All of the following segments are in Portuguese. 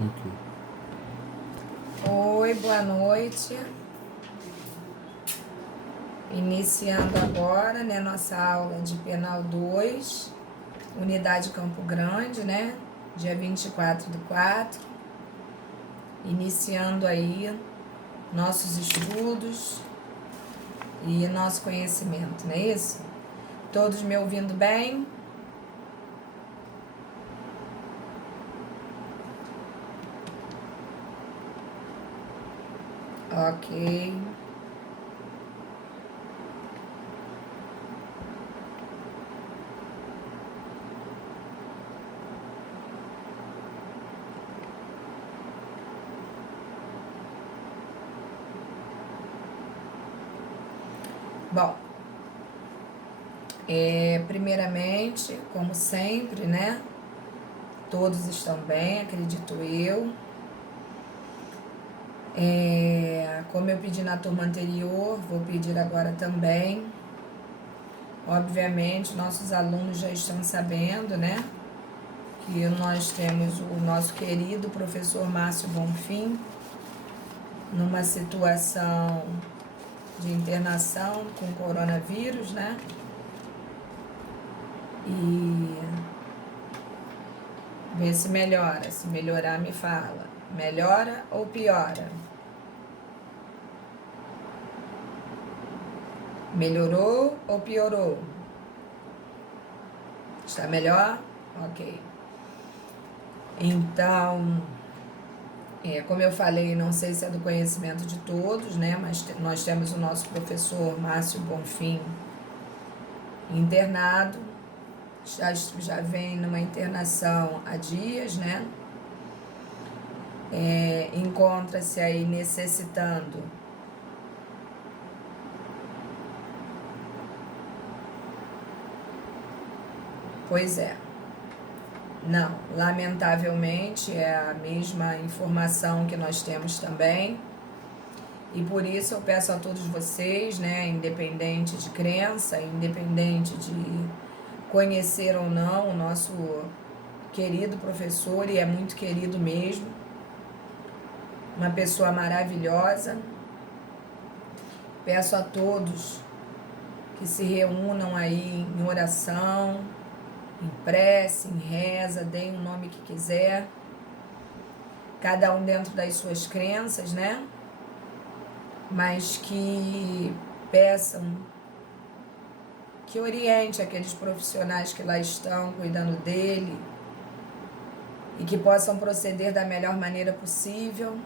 Ok. Oi, boa noite. Iniciando agora, né, nossa aula de Penal 2, Unidade Campo Grande, né, dia 24/4. Iniciando aí nossos estudos e nosso conhecimento, não é isso? Todos me ouvindo bem? Ok. Bom, primeiramente, como sempre, né? Todos estão bem, acredito eu. Como eu pedi na turma anterior, vou pedir agora também. Obviamente, nossos alunos já estão sabendo, né? Que nós temos o nosso querido professor Márcio Bonfim numa situação de internação com coronavírus, né? E ver se melhora. Se melhorar, me fala. Melhora ou piora? Melhorou ou piorou? Está melhor? Ok. Então, como eu falei, não sei se é do conhecimento de todos, né? Mas nós temos o nosso professor Márcio Bonfim internado. Já vem numa internação há dias, né? Encontra-se aí necessitando Pois é. Não, lamentavelmente é a mesma informação que nós temos também. E por isso eu peço a todos vocês, né, independente de crença, independente de conhecer ou não o nosso querido professor, e é muito querido mesmo, uma pessoa maravilhosa. Peço a todos que se reúnam aí em oração, em prece, em reza, deem o nome que quiser, cada um dentro das suas crenças, né? Mas que peçam, que oriente aqueles profissionais que lá estão cuidando dele e que possam proceder da melhor maneira possível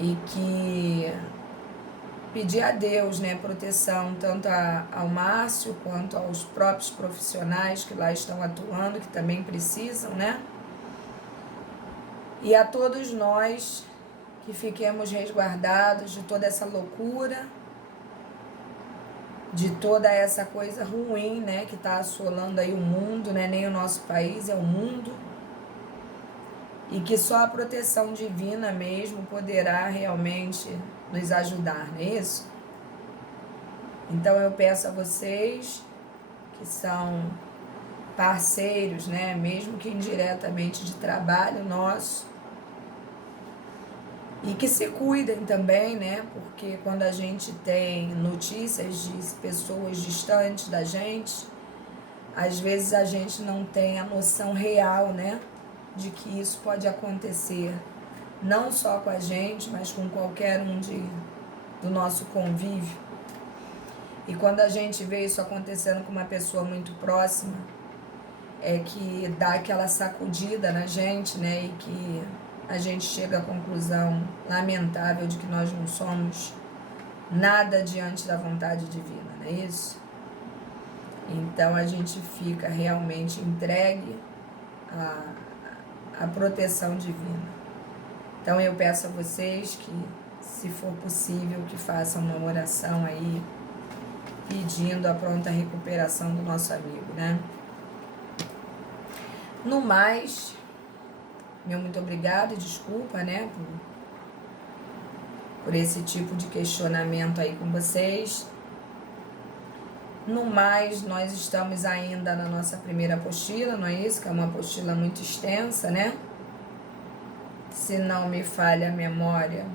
e que pedir a Deus, né, proteção tanto ao Márcio quanto aos próprios profissionais que lá estão atuando, que também precisam, né? E a todos nós que fiquemos resguardados de toda essa loucura, de toda essa coisa ruim, né, que está assolando aí o mundo, né, nem o nosso país, é o mundo, e que só a proteção divina mesmo poderá realmente nos ajudar, não é isso? Então eu peço a vocês que são parceiros, né, mesmo que indiretamente de trabalho nosso, e que se cuidem também, né? Porque quando a gente tem notícias de pessoas distantes da gente, às vezes a gente não tem a noção real, né? De que isso pode acontecer, não só com a gente, mas com qualquer um do nosso convívio. E quando a gente vê isso acontecendo com uma pessoa muito próxima, é que dá aquela sacudida na gente, né? E que a gente chega à conclusão lamentável de que nós não somos nada diante da vontade divina, não é isso? Então a gente fica realmente entregue à proteção divina. Então eu peço a vocês que, se for possível, que façam uma oração aí, pedindo a pronta recuperação do nosso amigo, né? No mais, meu muito obrigado e desculpa, né, por esse tipo de questionamento aí com vocês. No mais, nós estamos ainda na nossa primeira apostila, não é isso? Que é uma apostila muito extensa, né? Se não me falha a memória,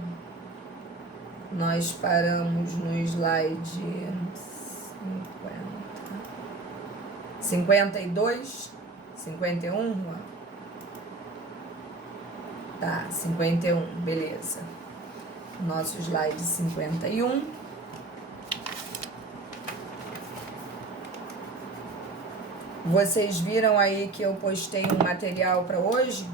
nós paramos no slide 52, 51, Juan? Tá, 51, beleza. Nosso slide 51. Vocês viram aí que eu postei um material para hoje?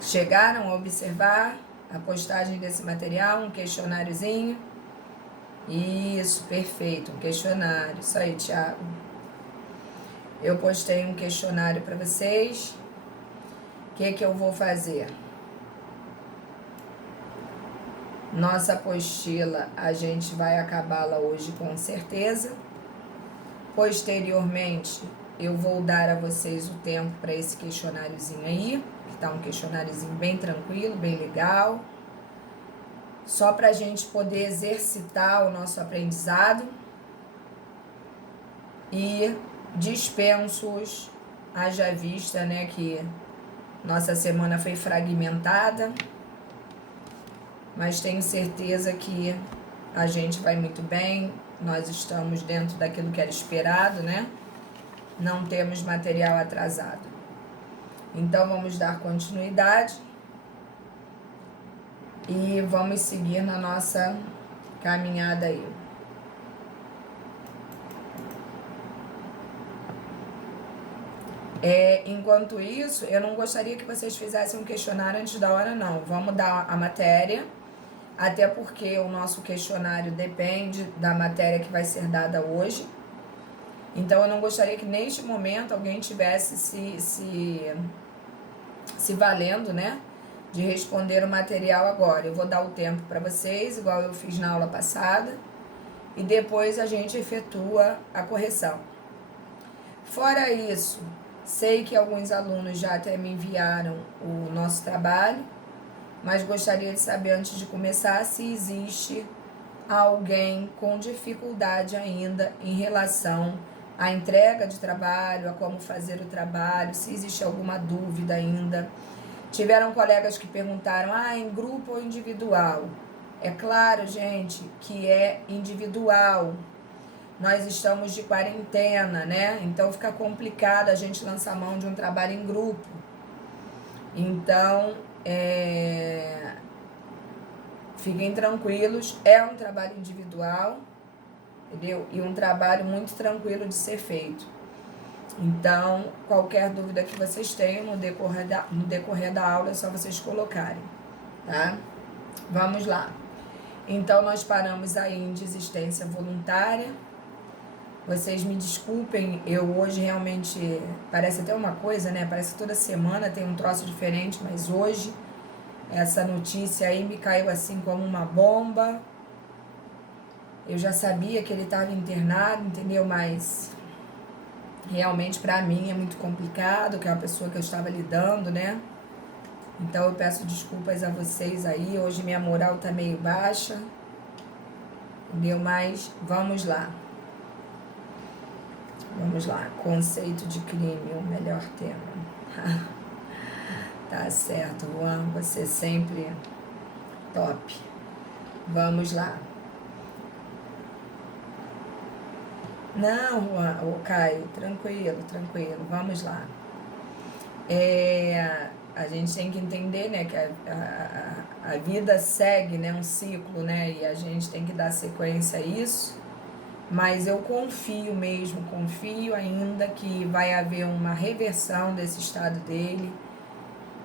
Chegaram a observar a postagem desse material, um questionáriozinho? Isso, perfeito, um questionário. Isso aí, Thiago. Eu postei um questionário para vocês. O que eu vou fazer? Nossa apostila, a gente vai acabá-la hoje com certeza. Posteriormente, eu vou dar a vocês o tempo para esse questionáriozinho aí, que tá um questionáriozinho bem tranquilo, bem legal. Só para a gente poder exercitar o nosso aprendizado. E dispensos, haja vista, né, que nossa semana foi fragmentada, mas tenho certeza que a gente vai muito bem, nós estamos dentro daquilo que era esperado, né? Não temos material atrasado. Então, vamos dar continuidade e vamos seguir na nossa caminhada aí. Enquanto isso, eu não gostaria que vocês fizessem um questionário antes da hora, não. Vamos dar a matéria, até porque o nosso questionário depende da matéria que vai ser dada hoje. Então, eu não gostaria que neste momento alguém tivesse se valendo, né, de responder o material agora. Eu vou dar o tempo para vocês, igual eu fiz na aula passada, e depois a gente efetua a correção. Fora isso, sei que alguns alunos já até me enviaram o nosso trabalho, mas gostaria de saber, antes de começar, se existe alguém com dificuldade ainda em relação à entrega de trabalho, a como fazer o trabalho, se existe alguma dúvida ainda. Tiveram colegas que perguntaram, em grupo ou individual? É claro, gente, que é individual. Nós estamos de quarentena, né? Então fica complicado a gente lançar mão de um trabalho em grupo. Então, fiquem tranquilos, é um trabalho individual, entendeu? E um trabalho muito tranquilo de ser feito. Então, qualquer dúvida que vocês tenham no decorrer da aula, é só vocês colocarem, tá? Vamos lá. Então, nós paramos aí em desistência voluntária. Vocês me desculpem, eu hoje realmente, parece até uma coisa, né? Parece que toda semana tem um troço diferente, mas hoje essa notícia aí me caiu assim como uma bomba. Eu já sabia que ele estava internado, entendeu? Mas realmente para mim é muito complicado, que é uma pessoa que eu estava lidando, né? Então eu peço desculpas a vocês aí, hoje minha moral tá meio baixa, entendeu? Mas vamos lá. Vamos lá, conceito de crime, o melhor tema. Tá certo, Juan, você sempre top. Vamos lá. Não, Juan, Caio, tranquilo, vamos lá. A gente tem que entender, né, que a vida segue, né, um ciclo, né, e a gente tem que dar sequência a isso. Mas eu confio ainda que vai haver uma reversão desse estado dele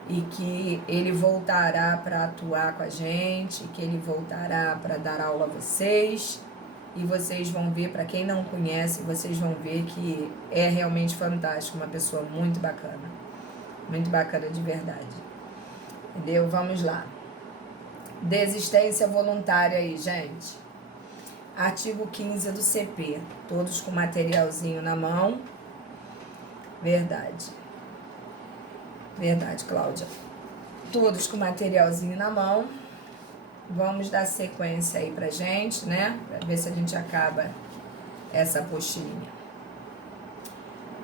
e que ele voltará para atuar com a gente, que ele voltará para dar aula a vocês e vocês vão ver, para quem não conhece, vocês vão ver que é realmente fantástico, uma pessoa muito bacana de verdade, entendeu? Vamos lá. Desistência voluntária aí, gente. Artigo 15 do CP, todos com materialzinho na mão. Verdade, Cláudia. Todos com materialzinho na mão. Vamos dar sequência aí pra gente, né? Pra ver se a gente acaba essa apostilinha.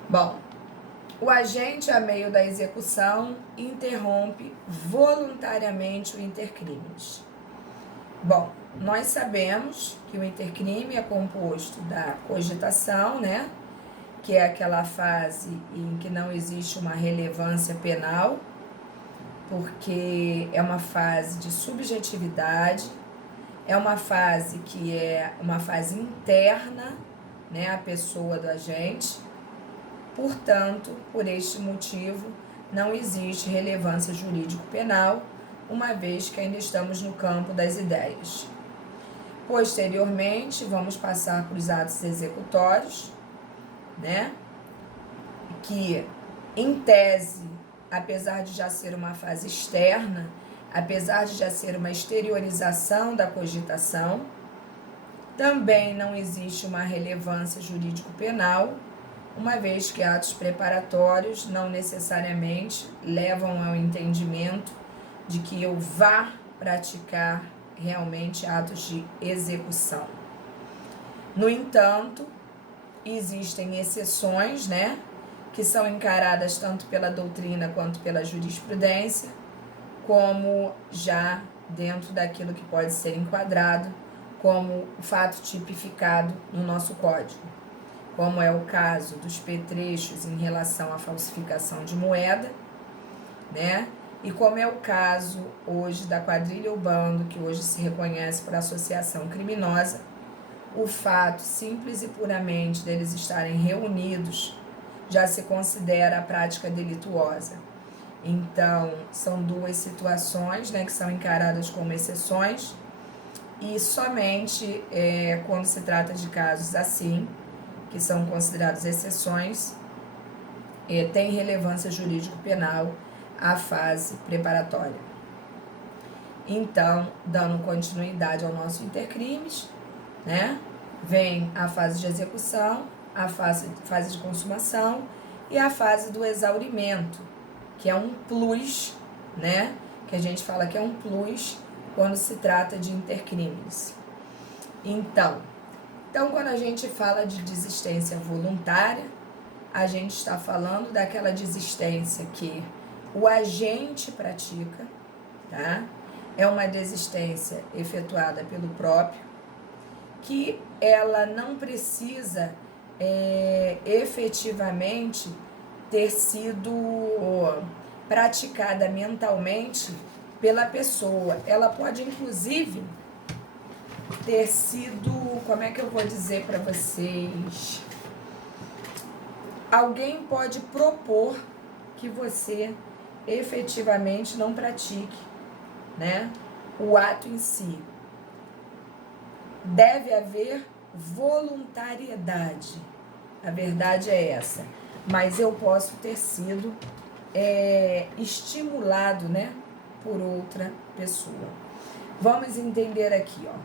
Bom, o agente, a meio da execução, interrompe voluntariamente o intercrimes. Bom, nós sabemos que o intercrime é composto da cogitação, né? Que é aquela fase em que não existe uma relevância penal, porque é uma fase de subjetividade, é uma fase que é uma fase interna, né, à pessoa do agente. Portanto, por este motivo, não existe relevância jurídico-penal, uma vez que ainda estamos no campo das ideias. Posteriormente, vamos passar para os atos executórios, né? Que, em tese, apesar de já ser uma fase externa, apesar de já ser uma exteriorização da cogitação, também não existe uma relevância jurídico-penal, uma vez que atos preparatórios não necessariamente levam ao entendimento de que eu vá praticar realmente atos de execução. No entanto, existem exceções, né, que são encaradas tanto pela doutrina quanto pela jurisprudência, como já dentro daquilo que pode ser enquadrado como fato tipificado no nosso código, como é o caso dos petrechos em relação à falsificação de moeda, né? E como é o caso hoje da quadrilha ou bando, que hoje se reconhece por associação criminosa, o fato simples e puramente deles estarem reunidos já se considera a prática delituosa. Então, são duas situações, né, que são encaradas como exceções, e somente quando se trata de casos assim, que são considerados exceções, tem relevância jurídico-penal a fase preparatória. Então, dando continuidade ao nosso intercrimes, né, vem a fase de execução, a fase de consumação e a fase do exaurimento, que é um plus, né, que a gente fala que é um plus quando se trata de intercrimes. Então, quando a gente fala de desistência voluntária, a gente está falando daquela desistência que o agente pratica, tá? É uma desistência efetuada pelo próprio, que ela não precisa efetivamente ter sido praticada mentalmente pela pessoa. Ela pode, inclusive, ter sido, como é que eu vou dizer para vocês? Alguém pode propor que você efetivamente não pratique, né, o ato em si. Deve haver voluntariedade. A verdade é essa. Mas eu posso ter sido estimulado, né, por outra pessoa. Vamos entender aqui, ó.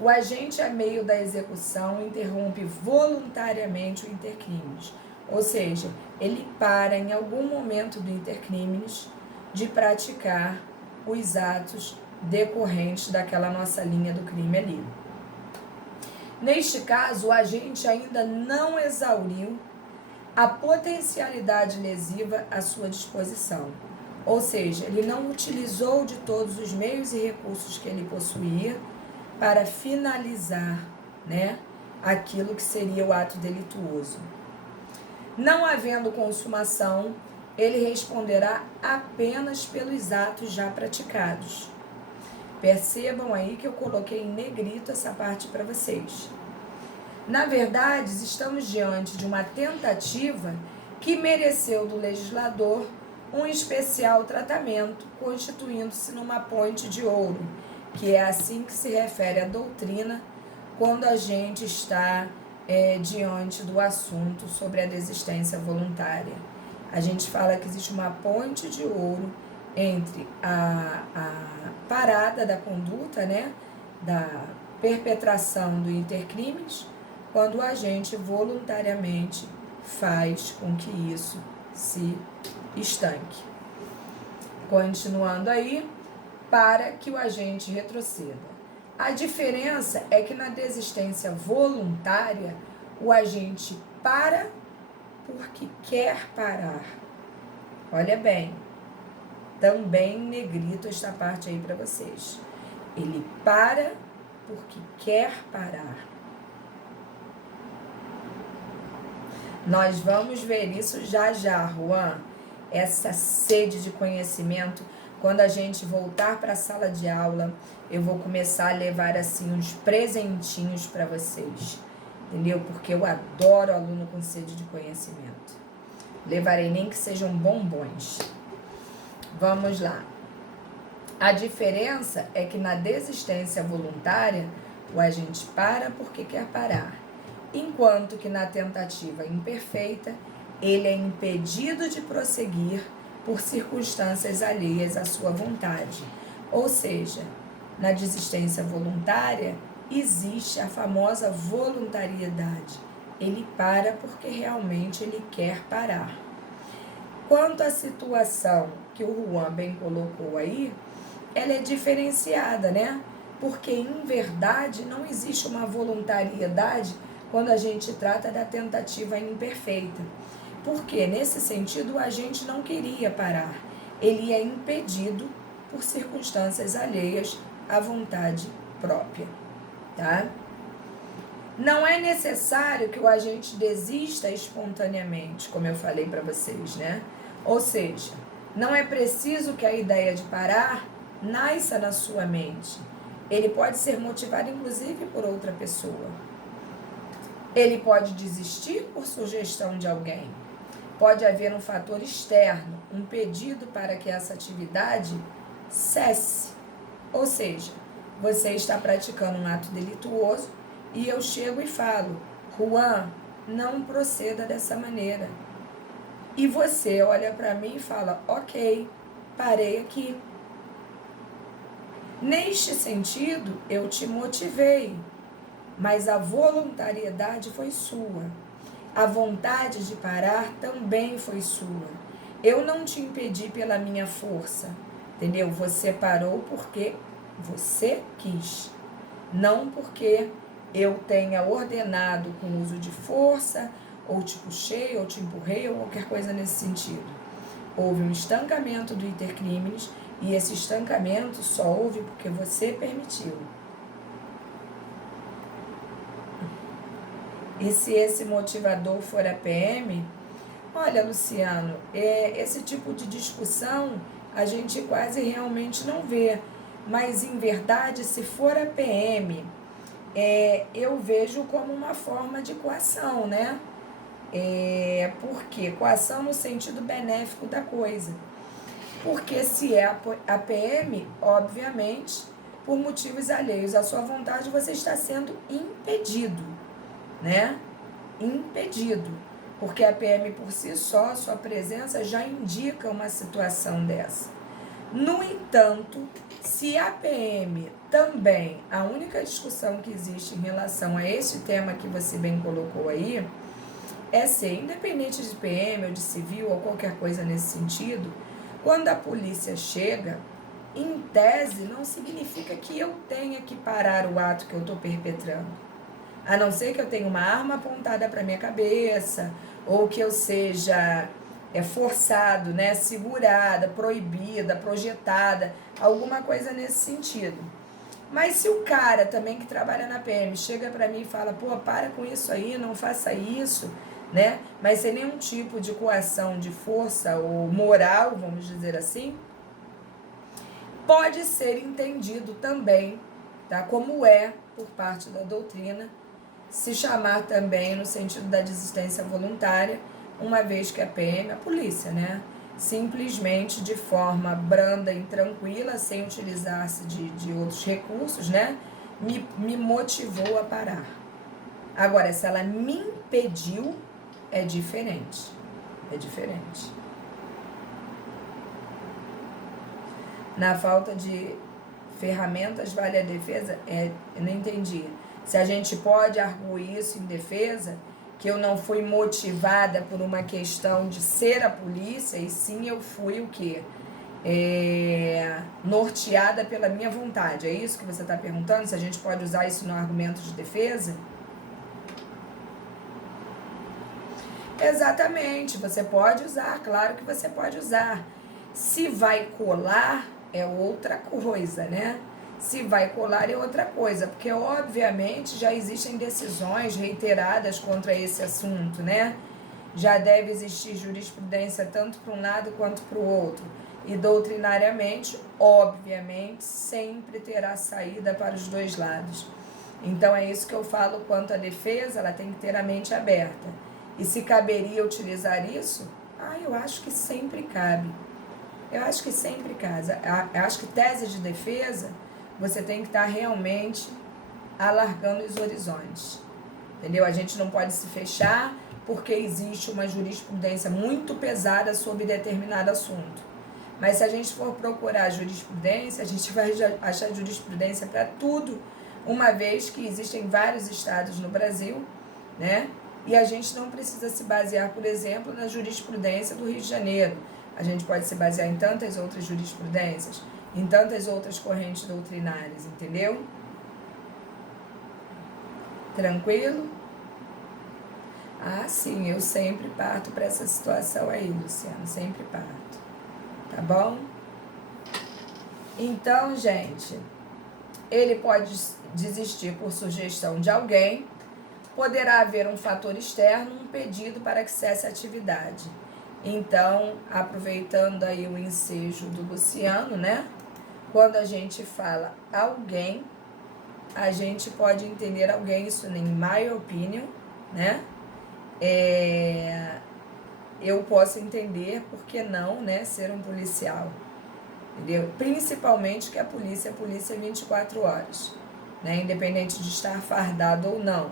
O agente, a meio da execução, interrompe voluntariamente o intercrimes. Ou seja, ele para em algum momento do intercrimes de praticar os atos decorrentes daquela nossa linha do crime ali. Neste caso, o agente ainda não exauriu a potencialidade lesiva à sua disposição. Ou seja, ele não utilizou de todos os meios e recursos que ele possuía para finalizar, né, aquilo que seria o ato delituoso. Não havendo consumação, ele responderá apenas pelos atos já praticados. Percebam aí que eu coloquei em negrito essa parte para vocês. Na verdade, estamos diante de uma tentativa que mereceu do legislador um especial tratamento, constituindo-se numa ponte de ouro, que é assim que se refere à doutrina quando a gente está diante do assunto sobre a desistência voluntária. A gente fala que existe uma ponte de ouro entre a parada da conduta, né, da perpetração do intercrimes, quando o agente voluntariamente faz com que isso se estanque. Continuando aí, para que o agente retroceda. A diferença é que na desistência voluntária, o agente para porque quer parar. Olha bem, também em negrito esta parte aí para vocês. Ele para porque quer parar. Nós vamos ver isso já já, Juan. Essa sede de conhecimento. Quando a gente voltar para a sala de aula, eu vou começar a levar assim uns presentinhos para vocês. Entendeu? Porque eu adoro aluno com sede de conhecimento. Levarei nem que sejam bombons. Vamos lá. A diferença é que na desistência voluntária, o agente para porque quer parar, enquanto que na tentativa imperfeita, ele é impedido de prosseguir por circunstâncias alheias à sua vontade. Ou seja, na desistência voluntária, existe a famosa voluntariedade. Ele para porque realmente ele quer parar. Quanto à situação que o Juan bem colocou aí, ela é diferenciada, né? Porque, em verdade, não existe uma voluntariedade quando a gente trata da tentativa imperfeita. Porque, nesse sentido, o agente não queria parar. Ele é impedido por circunstâncias alheias à vontade própria, tá? Não é necessário que o agente desista espontaneamente, como eu falei para vocês, né? Ou seja, não é preciso que a ideia de parar nasça na sua mente. Ele pode ser motivado, inclusive, por outra pessoa. Ele pode desistir por sugestão de alguém. Pode haver um fator externo, um pedido para que essa atividade cesse. Ou seja, você está praticando um ato delituoso e eu chego e falo, Juan, não proceda dessa maneira. E você olha para mim e fala, ok, parei aqui. Neste sentido, eu te motivei, mas a voluntariedade foi sua. A vontade de parar também foi sua. Eu não te impedi pela minha força, entendeu? Você parou porque você quis, não porque eu tenha ordenado com uso de força, ou te puxei, ou te empurrei, ou qualquer coisa nesse sentido. Houve um estancamento do iter criminis, e esse estancamento só houve porque você permitiu. E se esse motivador for a PM, olha, Luciano, esse tipo de discussão a gente quase realmente não vê. Mas, em verdade, se for a PM, eu vejo como uma forma de coação, né? Por quê? Coação no sentido benéfico da coisa. Porque se é a PM, obviamente, por motivos alheios à sua vontade, você está sendo impedido, né? Impedido. Porque a PM por si só, sua presença já indica uma situação dessa. No entanto, se a PM também, a única discussão que existe em relação a esse tema que você bem colocou aí, é ser independente de PM ou de civil ou qualquer coisa nesse sentido, quando a polícia chega, em tese, não significa que eu tenha que parar o ato que eu estou perpetrando. A não ser que eu tenha uma arma apontada para minha cabeça, ou que eu seja forçado, né, segurada, proibida, projetada, alguma coisa nesse sentido. Mas se o cara também que trabalha na PM chega para mim e fala, pô, para com isso aí, não faça isso, né? Mas sem nenhum tipo de coação de força ou moral, vamos dizer assim, pode ser entendido também, tá? Como por parte da doutrina, se chamar também no sentido da desistência voluntária, uma vez que a PM, a polícia, né? Simplesmente de forma branda e tranquila, sem utilizar-se de outros recursos, né? Me motivou a parar. Agora, se ela me impediu, é diferente. É diferente. Na falta de ferramentas, vale a defesa? Eu não entendi. Se a gente pode arguir isso em defesa, que eu não fui motivada por uma questão de ser a polícia, e sim eu fui o quê? Norteada pela minha vontade. É isso que você está perguntando? Se a gente pode usar isso no argumento de defesa? Exatamente, você pode usar, claro que você pode usar. Se vai colar é outra coisa, né? Se vai colar é outra coisa, porque obviamente já existem decisões reiteradas contra esse assunto, né? Já deve existir jurisprudência tanto para um lado quanto para o outro. E doutrinariamente, obviamente, sempre terá saída para os dois lados. Então é isso que eu falo quanto à defesa, ela tem que ter a mente aberta. E se caberia utilizar isso? Eu acho que sempre cabe. Eu acho que sempre casa. Eu acho que tese de defesa, você tem que estar realmente alargando os horizontes. Entendeu? A gente não pode se fechar porque existe uma jurisprudência muito pesada sobre determinado assunto. Mas se a gente for procurar jurisprudência, a gente vai achar jurisprudência para tudo, uma vez que existem vários estados no Brasil, né? E a gente não precisa se basear, por exemplo, na jurisprudência do Rio de Janeiro. A gente pode se basear em tantas outras jurisprudências, em tantas outras correntes doutrinárias, entendeu? Tranquilo? Sim, eu sempre parto para essa situação aí, Luciano, sempre parto. Tá bom? Então, gente, ele pode desistir por sugestão de alguém, poderá haver um fator externo, um pedido para que cesse a atividade. Então, aproveitando aí o ensejo do Luciano, né? Quando a gente fala alguém, a gente pode entender alguém, isso em my opinion, né? Eu posso entender, por que não, né? Ser um policial, entendeu? Principalmente que a polícia é polícia 24 horas, né? Independente de estar fardado ou não.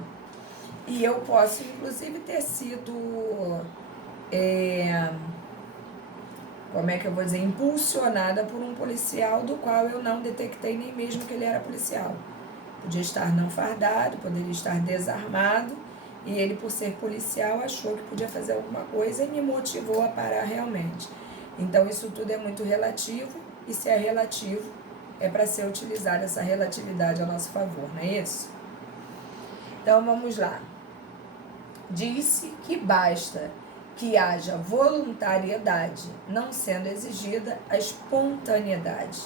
E eu posso, inclusive, ter sido, impulsionada por um policial do qual eu não detectei nem mesmo que ele era policial. Podia estar não fardado, poderia estar desarmado, e ele, por ser policial, achou que podia fazer alguma coisa e me motivou a parar realmente. Então, isso tudo é muito relativo, e se é relativo, é para ser utilizada essa relatividade a nosso favor, não é isso? Então, vamos lá. Disse que basta que haja voluntariedade, não sendo exigida a espontaneidade.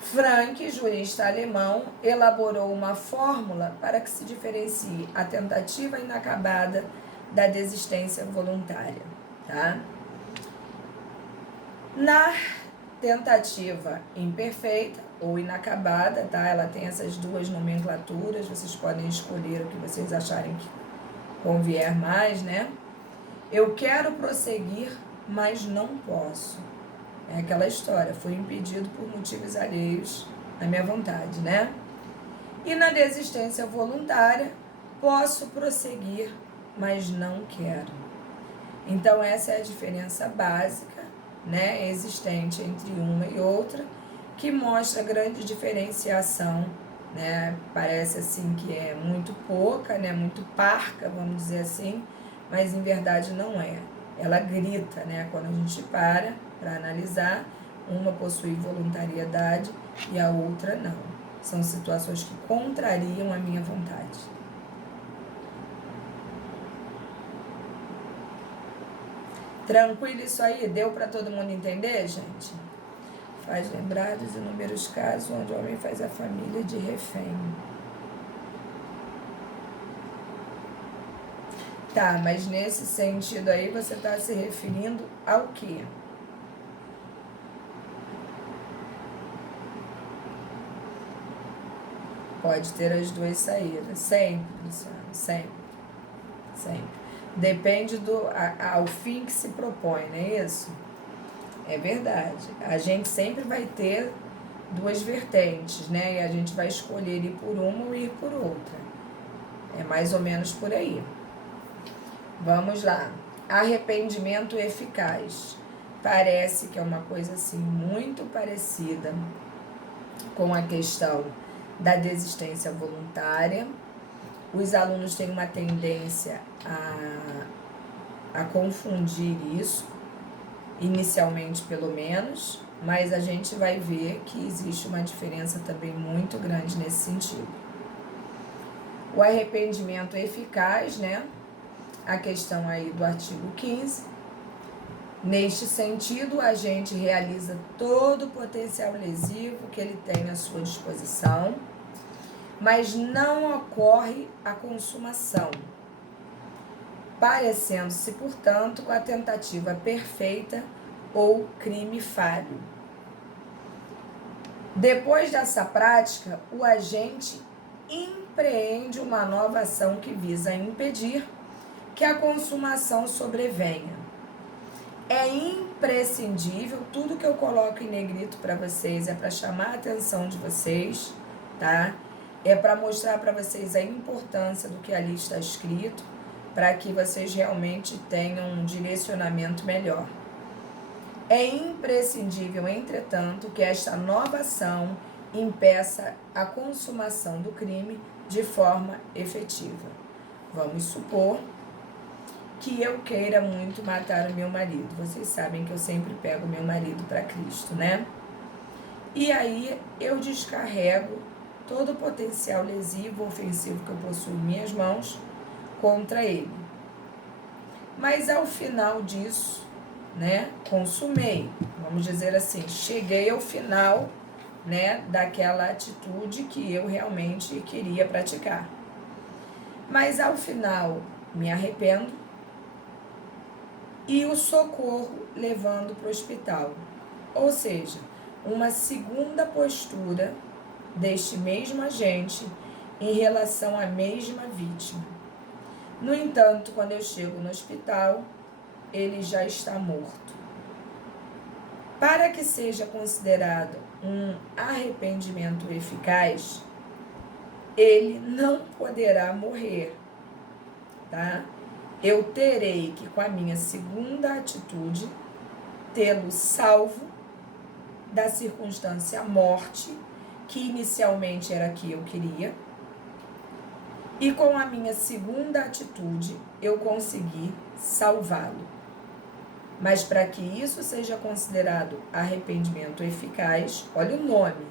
Frank, jurista alemão, elaborou uma fórmula para que se diferencie a tentativa inacabada da desistência voluntária. Tá? Na tentativa imperfeita ou inacabada, tá? Ela tem essas duas nomenclaturas, vocês podem escolher o que vocês acharem que convier mais, né? Eu quero prosseguir, mas não posso. É aquela história, fui impedido por motivos alheios à minha vontade, né? E na desistência voluntária, posso prosseguir, mas não quero. Então, essa é a diferença básica, né, existente entre uma e outra, que mostra grande diferenciação, né? Parece assim que é muito pouca, né, muito parca, vamos dizer assim, mas em verdade não é. Ela grita, né, quando a gente para analisar, uma possui voluntariedade e a outra não. São situações que contrariam a minha vontade. Tranquilo isso aí? Deu para todo mundo entender, gente? Faz lembrar dos inúmeros casos onde o homem faz a família de refém. Tá, mas nesse sentido aí você está se referindo ao quê? Pode ter as duas saídas, sempre, Luciano, sempre. Depende ao fim que se propõe, não é isso? É verdade. A gente sempre vai ter duas vertentes, né? E a gente vai escolher ir por uma ou ir por outra. É mais ou menos por aí. Vamos lá. Arrependimento eficaz. Parece que é uma coisa assim muito parecida com a questão da desistência voluntária. Os alunos têm uma tendência a confundir isso, inicialmente pelo menos, mas a gente vai ver que existe uma diferença também muito grande nesse sentido. O arrependimento eficaz, né? a questão aí do artigo 15. Neste sentido, o agente realiza todo o potencial lesivo que ele tem à sua disposição, mas não ocorre a consumação, parecendo-se, portanto, com a tentativa perfeita ou crime falho. Depois dessa prática, o agente empreende uma nova ação que visa impedir que a consumação sobrevenha. É imprescindível, tudo que eu coloco em negrito para vocês é para chamar a atenção de vocês, tá? É para mostrar para vocês a importância do que ali está escrito, para que vocês realmente tenham um direcionamento melhor. É imprescindível, entretanto, que esta nova ação impeça a consumação do crime de forma efetiva. Vamos supor que eu queira muito matar o meu marido. Vocês sabem que eu sempre pego meu marido para Cristo, né? E aí eu descarrego todo o potencial lesivo, ofensivo que eu possuo em minhas mãos contra ele. Mas ao final disso, né, consumei, vamos dizer assim, cheguei ao final, né, daquela atitude que eu realmente queria praticar. Mas ao final me arrependo e o socorro levando para o hospital. Ou seja, uma segunda postura deste mesmo agente em relação à mesma vítima. No entanto, quando eu chego no hospital, ele já está morto. Para que seja considerado um arrependimento eficaz, ele não poderá morrer, tá? Eu terei que, com a minha segunda atitude, tê-lo salvo da circunstância morte, que inicialmente era a que eu queria, e com a minha segunda atitude, eu consegui salvá-lo. Mas para que isso seja considerado arrependimento eficaz, olha o nome,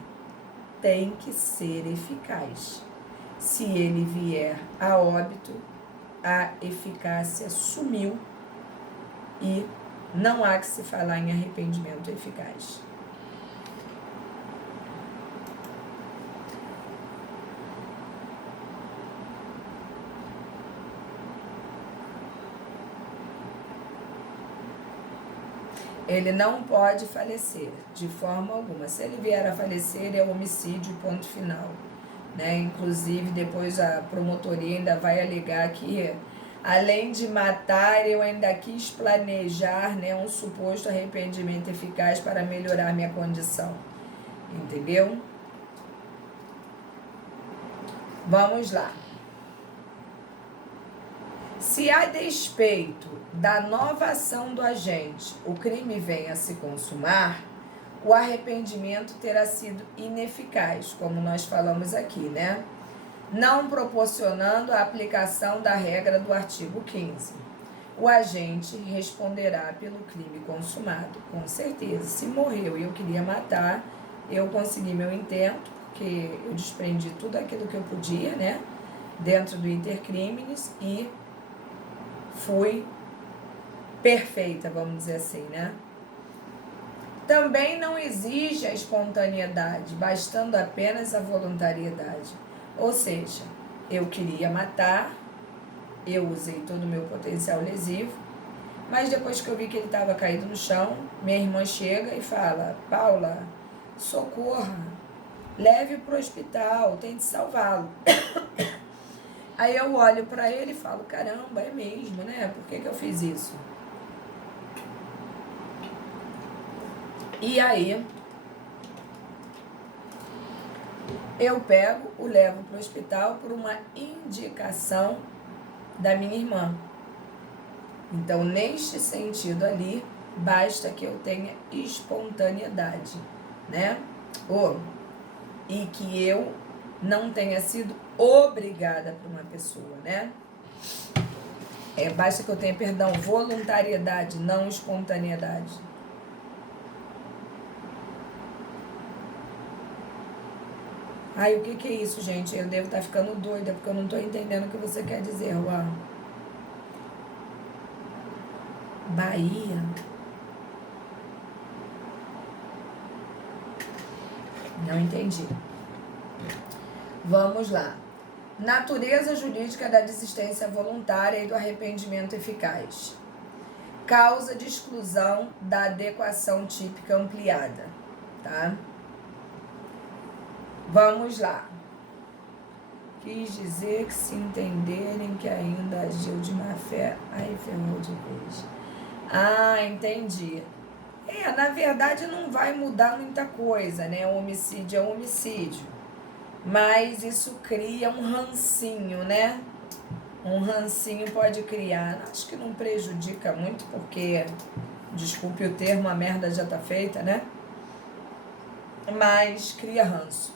tem que ser eficaz. Se ele vier a óbito, a eficácia sumiu e não há que se falar em arrependimento eficaz. Ele não pode falecer, de forma alguma. Se ele vier a falecer, é homicídio, ponto final. Né? Inclusive, depois a promotoria ainda vai alegar que, além de matar, eu ainda quis planejar, né, um suposto arrependimento eficaz para melhorar minha condição. Entendeu? Vamos lá. Se a despeito da nova ação do agente o crime venha a se consumar, o arrependimento terá sido ineficaz, como nós falamos aqui, né? Não proporcionando a aplicação da regra do artigo 15. O agente responderá pelo crime consumado, com certeza. Se morreu e eu queria matar, eu consegui meu intento, porque eu desprendi tudo aquilo que eu podia, né? Dentro do intercrimes e fui perfeita, vamos dizer assim, né? Também não exige a espontaneidade, bastando apenas a voluntariedade. Ou seja, eu queria matar, eu usei todo o meu potencial lesivo, mas depois que eu vi que ele estava caído no chão, minha irmã chega e fala: Paula, socorra, leve para o hospital, tente salvá-lo. Aí eu olho para ele e falo: caramba, é mesmo, né? Por que eu fiz isso? E aí, eu pego, o levo para o hospital por uma indicação da minha irmã. Então, neste sentido ali, basta que eu tenha espontaneidade, né? E que eu não tenha sido obrigada por uma pessoa, né? Basta que eu tenha, voluntariedade, não espontaneidade. Ai, o que é isso, gente? Eu devo estar ficando doida, porque eu não estou entendendo o que você quer dizer, Juan. Bahia. Não entendi. Vamos lá. Natureza jurídica da desistência voluntária e do arrependimento eficaz. Causa de exclusão da adequação típica ampliada, tá? Vamos lá. Quis dizer que se entenderem que ainda agiu de má fé, aí ferrou depois. Ah, entendi. Na verdade não vai mudar muita coisa, né? O homicídio é um homicídio. Mas isso cria um rancinho, né? Um rancinho pode criar. Acho que não prejudica muito, porque, desculpe o termo, a merda já tá feita, né? Mas cria ranço.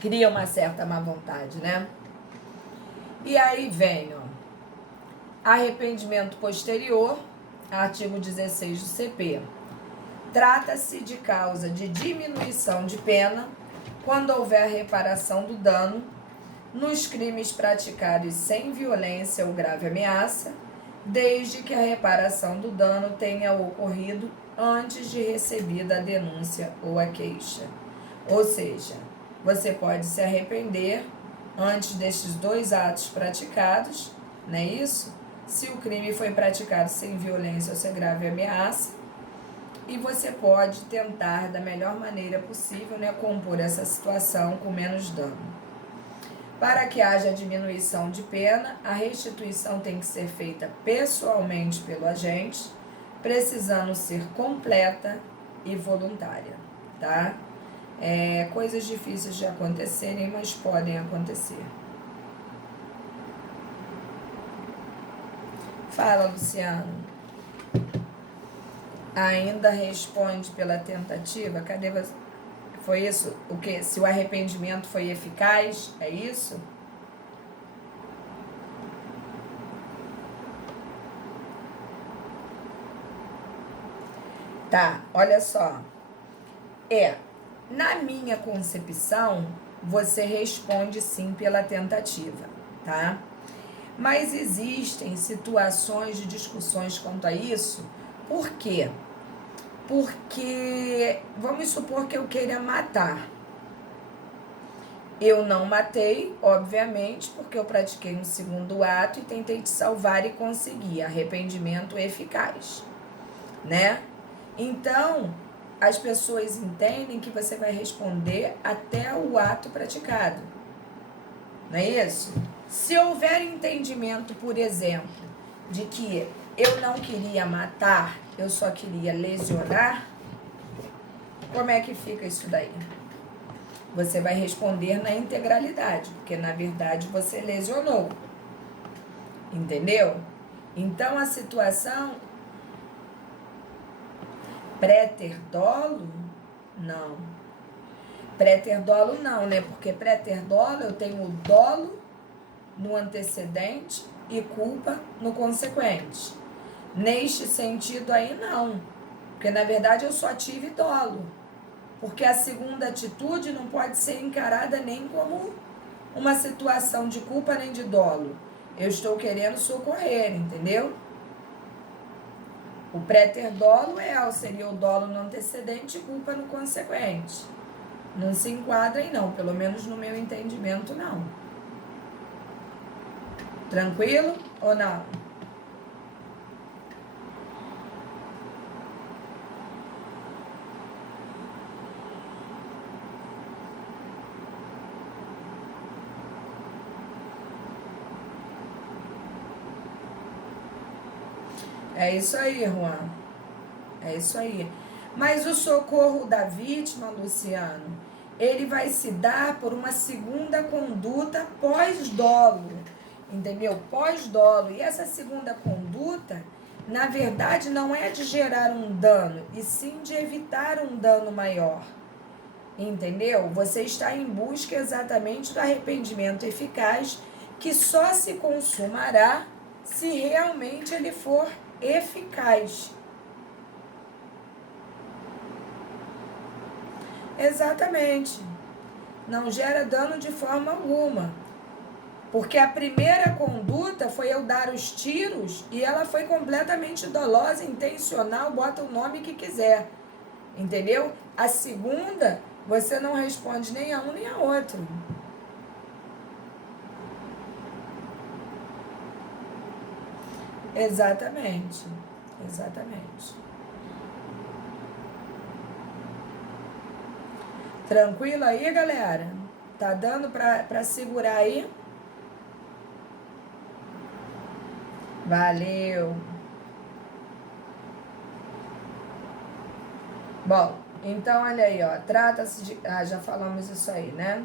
Cria uma certa má vontade, né? E aí vem, ó, arrependimento posterior, artigo 16 do CP. Trata-se de causa de diminuição de pena quando houver reparação do dano nos crimes praticados sem violência ou grave ameaça, desde que a reparação do dano tenha ocorrido antes de recebida a denúncia ou a queixa. Ou seja, você pode se arrepender antes destes dois atos praticados, não é isso? Se o crime foi praticado sem violência ou sem grave ameaça, e você pode tentar da melhor maneira possível, né, compor essa situação com menos dano. Para que haja diminuição de pena, a restituição tem que ser feita pessoalmente pelo agente, precisando ser completa e voluntária, tá? Coisas difíceis de acontecerem, mas podem acontecer. Fala, Luciano. Ainda responde pela tentativa? Cadê você? Foi isso? O quê? Se o arrependimento foi eficaz? É isso? Tá, olha só. Na minha concepção, você responde sim pela tentativa, tá? Mas existem situações de discussões quanto a isso. Por quê? Porque vamos supor que eu queira matar. Eu não matei, obviamente, porque eu pratiquei um segundo ato e tentei te salvar e consegui arrependimento eficaz, né? Então, as pessoas entendem que você vai responder até o ato praticado, não é isso? Se houver entendimento, por exemplo, de que eu não queria matar, eu só queria lesionar, como é que fica isso daí? Você vai responder na integralidade, porque na verdade você lesionou. Entendeu? Então a situação pré-ter dolo? Não. Pré-ter dolo não, né? Porque pré-ter dolo eu tenho o dolo no antecedente e culpa no consequente. Neste sentido aí não. Porque na verdade eu só tive dolo. Porque a segunda atitude não pode ser encarada nem como uma situação de culpa nem de dolo. Eu estou querendo socorrer, entendeu? O pré-ter dolo seria o dolo no antecedente e culpa no consequente. Não se enquadra aí não, pelo menos no meu entendimento não. Tranquilo ou não? É isso aí, Juan. É isso aí. Mas o socorro da vítima, Luciano, ele vai se dar por uma segunda conduta pós-dolo. Entendeu? Pós-dolo. E essa segunda conduta, na verdade, não é de gerar um dano, e sim de evitar um dano maior. Entendeu? Você está em busca exatamente do arrependimento eficaz, que só se consumará se realmente ele for eficaz. Exatamente. Não gera dano de forma alguma. Porque a primeira conduta foi eu dar os tiros e ela foi completamente dolosa, intencional, bota o nome que quiser. Entendeu? A segunda, você não responde nem a um nem a outro. Exatamente. Exatamente. Tranquilo aí, galera? Tá dando pra segurar aí? Valeu. Bom, então olha aí, ó. Trata-se de. Ah, já falamos isso aí, né?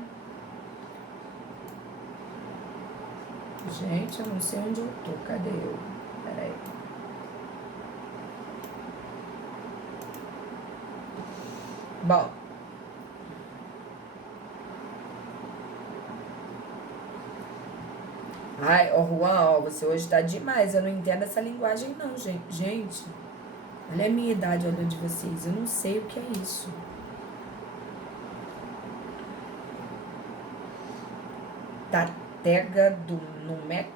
Gente, eu não sei onde eu tô. Cadê eu? Peraí. Bom. Ai, ó, Juan, ó, você hoje tá demais. Eu não entendo essa linguagem, não, gente. Gente, olha a minha idade, olha de vocês. Eu não sei o que é isso. Tatega do no Mac?